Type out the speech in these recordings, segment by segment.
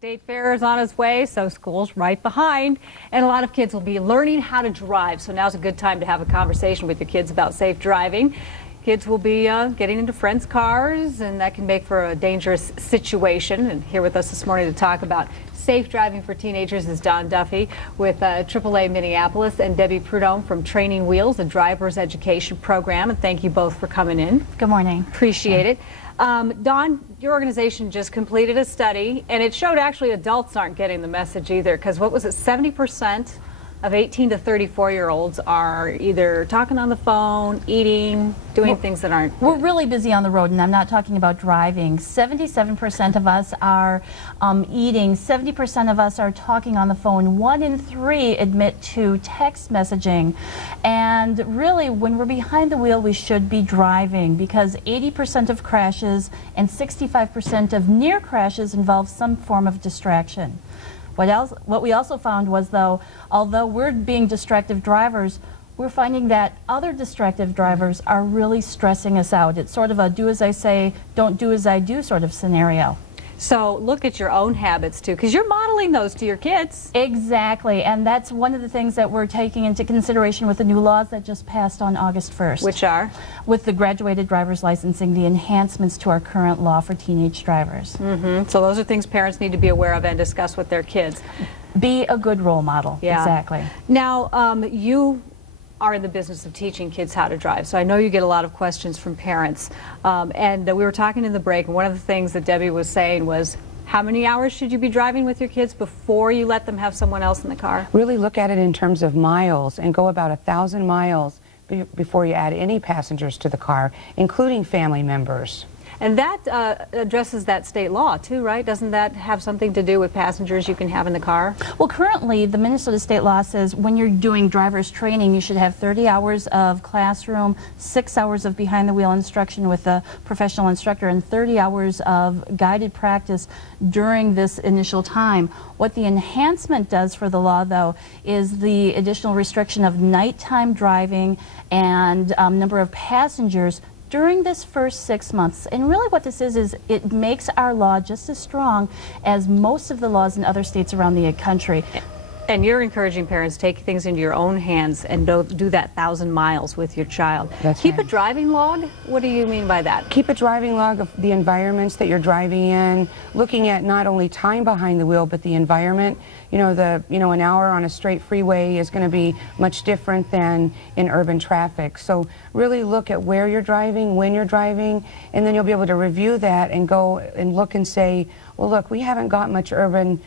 State Fair is on its way, so school's right behind, and a lot of kids will be learning how to drive. So now's a good time to have a conversation with your kids about safe driving. Kids will be getting into friends' cars, and that can make for a dangerous situation. And here with us this morning to talk about safe driving for teenagers is Don Duffy with AAA Minneapolis and Debbie Prudhomme from Training Wheels, a driver's education program. And thank you both for coming in. Good morning. Appreciate it. Don, your organization just completed a study, and it showed actually adults aren't getting the message either, because what was it, 70% of 18 to 34-year-olds are either talking on the phone, eating, doing things that aren't... We're really busy on the road, and I'm not talking about driving. 77% of us are eating, 70% of us are talking on the phone, 1 in 3 admit to text messaging. And really, when we're behind the wheel, we should be driving, because 80% of crashes and 65% of near crashes involve some form of distraction. What we also found was, though, although we're being distracted drivers, we're finding that other distracted drivers are really stressing us out. It's sort of a do as I say, don't do as I do sort of scenario. So look at your own habits, too, because you're modeling those to your kids. Exactly, and that's one of the things that we're taking into consideration with the new laws that just passed on August 1st. Which are? With the graduated driver's licensing, the enhancements to our current law for teenage drivers. So those are things parents need to be aware of and discuss with their kids. Be a good role model. Yeah. Exactly. Now, you are in the business of teaching kids how to drive, so I know you get a lot of questions from parents. And we were talking in the break, and one of the things that Debbie was saying was, how many hours should you be driving with your kids before you let them have someone else in the car? Really look at it in terms of miles and go about 1,000 miles before you add any passengers to the car, including family members. And that addresses that state law, too, right? Doesn't that have something to do with passengers you can have in the car? Well, currently, the Minnesota state law says when you're doing driver's training, you should have 30 hours of classroom, 6 hours of behind-the-wheel instruction with a professional instructor, and 30 hours of guided practice during this initial time. What the enhancement does for the law, though, is the additional restriction of nighttime driving and number of passengers during this first 6 months. And really what this is it makes our law just as strong as most of the laws in other states around the country. And you're encouraging parents to take things into your own hands and do that 1,000 miles with your child. Keep a driving log? What do you mean by that? Keep a driving log of the environments that you're driving in, looking at not only time behind the wheel, but the environment. An hour on a straight freeway is going to be much different than in urban traffic. So really look at where you're driving, when you're driving, and then you'll be able to review that and go and look and say, well, look, we haven't got much urban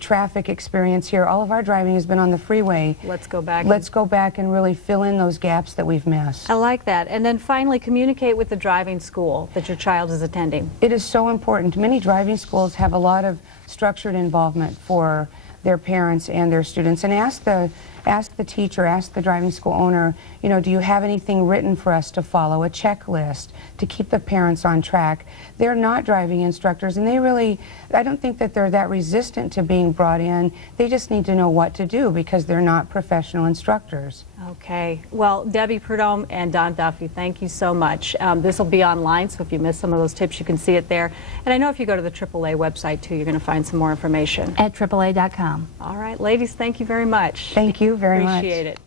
traffic experience here. All of our driving has been on the freeway. Let's go back. Let's go back and really fill in those gaps that we've missed. I like that. And then finally, communicate with the driving school that your child is attending. It is so important. Many driving schools have a lot of structured involvement for their parents and their students. And ask the teacher, ask the driving school owner, do you have anything written for us to follow, a checklist to keep the parents on track? They're not driving instructors, and I don't think that they're that resistant to being brought in. They just need to know what to do because they're not professional instructors. Okay. Well, Debbie Prudhomme and Don Duffy, thank you so much. This will be online, so if you miss some of those tips, you can see it there. And I know if you go to the AAA website, too, you're going to find some more information. At AAA.com. All right, ladies, thank you very much. Thank you very much. Appreciate it.